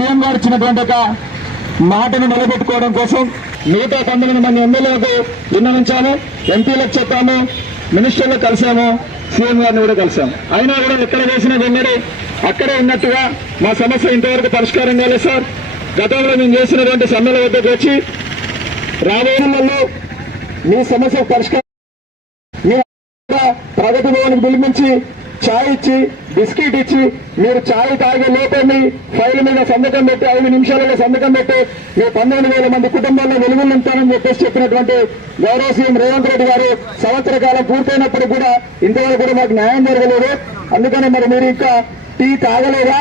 CM గారు ఇచ్చినటువంటి ఒక మాటను నిలబెట్టుకోవడం కోసం మిగతా పంతొమ్మిది మంది ఎమ్మెల్యేలకు విన్నవించాము. ఎంపీలకు చెప్పాము. మినిస్టర్లకు కలిసాము. సీఎం గారిని కూడా కలిసాము. అయినా కూడా ఎక్కడ వేసిన వెన్నడి అక్కడే ఉన్నట్టుగా మా సమస్య ఇంతవరకు పరిష్కారం కాలేదు సార్. గతంలో మేము చేసినటువంటి సమ్మెల వద్దకు వచ్చి రాబోయే మీ సమస్య పరిష్కారం ప్రగతి భవన్కి పిలిపించి ఛాయ్ ఇచ్చి బిస్కెట్ ఇచ్చి మీరు ఛాయ్ తాగే లోపలి ఫైల్ మీద సంతకం పెట్టి ఐదు నిమిషాలలో సంతకం పెట్టి మీ పంతొమ్మిది వేల మంది కుటుంబాల్లో వెలుగులు చెప్పేసి చెప్పినటువంటి గౌరవ సీఎం రేవంత్ రెడ్డి గారు సంవత్సర కాలం పూర్తయినప్పుడు కూడా ఇంతవరకు కూడా మాకు న్యాయం జరగలేదు. అందుకని మరి మీరు ఇంకా టీ తాగలేదా?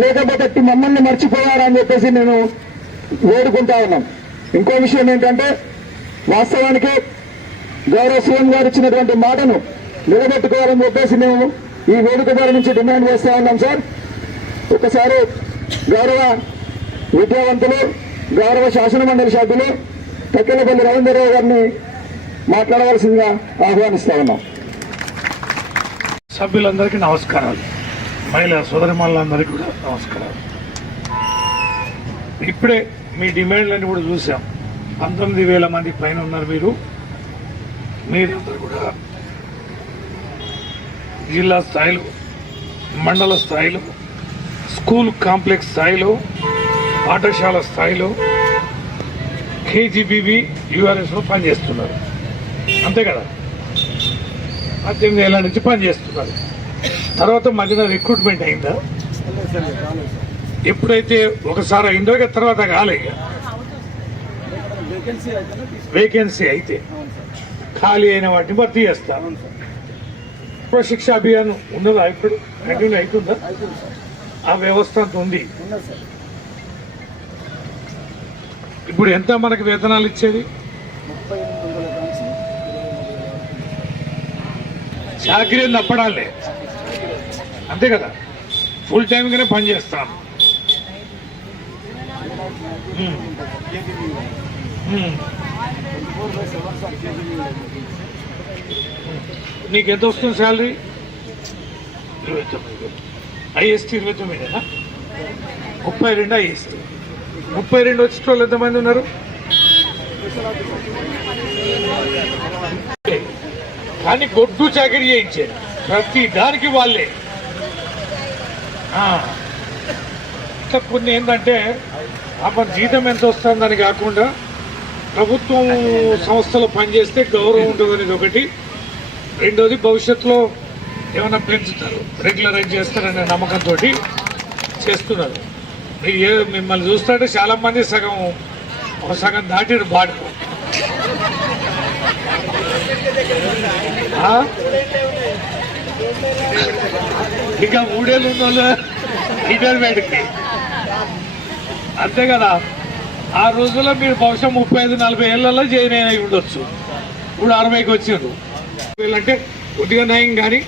లేకపోతే టీ మమ్మల్ని మర్చిపోయారా అని చెప్పేసి నేను వేడుకుంటా ఉన్నాం. ఇంకో విషయం ఏంటంటే వాస్తవానికి గౌరవ సీఎం గారు ఇచ్చినటువంటి మాటను నిలబెట్టుకోవాలని చెప్పేసి మేము ఈ వేదిక ద్వారా నుంచి డిమాండ్ చేస్తా ఉన్నాం సార్. ఒకసారి గౌరవ విద్యావంతులు గౌరవ శాసన మండలి సభ్యులు తక్కెలపల్లి రవీంద్రరావు గారిని మాట్లాడవలసిందిగా ఆహ్వానిస్తా ఉన్నాం. సభ్యులందరికీ నమస్కారాలు. మహిళా సోదరిమాలందరికీ కూడా నమస్కారాలు. ఇప్పుడే మీ డిమాండ్లన్నీ కూడా చూసాం. పంతొమ్మిది వేల మంది పైన ఉన్నారు మీరు. మీరందరూ కూడా జిల్లా స్థాయిలో మండల స్థాయిలో స్కూల్ కాంప్లెక్స్ స్థాయిలో పాఠశాల స్థాయిలో కేజీబీబీ యూఆర్ఎస్లో పనిచేస్తున్నారు. అంతే కదా? పద్దెనిమిది ఏళ్ళ నుంచి పనిచేస్తున్నారు. తర్వాత మధ్యన రిక్రూట్మెంట్ అయిందా? ఎప్పుడైతే ఒకసారి అయిందో ఇక తర్వాత కాలే. వేకెన్సీ అయితే. ఖాళీ అయిన వాటిని భర్తీ చేస్తాను శిక్ష అభియాన్ ఉన్నదా ఇప్పుడు కంటిన్యూ అవుతుందా? ఆ వ్యవస్థ ఉంది. ఇప్పుడు ఎంత మనకి వేతనాలు ఇచ్చేది? చాకరీ నప్పడాలే అంతే కదా? ఫుల్ టైంగానే పని చేస్తాను ఉమ్. నీకు ఎంత వస్తుంది శాలరీ? ఇరవై తొమ్మిది ఐఎస్టీ ఇరవై తొమ్మిదేనా ముప్పై రెండు ఐఎస్టీ. ముప్పై రెండు వచ్చిన వాళ్ళు ఎంతమంది ఉన్నారు? కానీ గొడ్డు చాకరీ చేయించారు ప్రతి దానికి వాళ్ళే. ఇట్లా కొన్ని ఏంటంటే పాపం జీతం ఎంత వస్తుందని కాకుండా ప్రభుత్వం సంస్థలో పనిచేస్తే గౌరవం ఉంటుంది అనేది ఒకటి. రెండోది భవిష్యత్తులో ఏమైనా పెంచుతారు? రెగ్యులరైజ్ చేస్తారనే నమ్మకంతో చేస్తున్నారు. మీరు ఏ మిమ్మల్ని చూస్తుంటే చాలా మంది సగం ఒక సగం దాటి బాడు. ఇంకా మూడేళ్ళు ఉన్న వాళ్ళు రిటైర్మెంట్కి. అంతే కదా? ఆ రోజుల్లో మీరు బహుశా ముప్పై ఐదు నలభై ఏళ్ళలో జైన్ అయి ఉండొచ్చు. ఇప్పుడు అరవైకి వచ్చారు అంటే కొద్దిగా నయం కానీ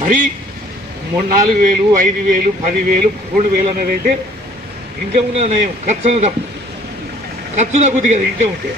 మరీ మూడు నాలుగు వేలు ఐదు వేలు పది వేలు మూడు వేలు అనేది అయితే ఇంకా ఉన్న నయం ఖర్చు తప్పు. ఖర్చు తగ్గుద్ది కదా ఇంకా ఉంటే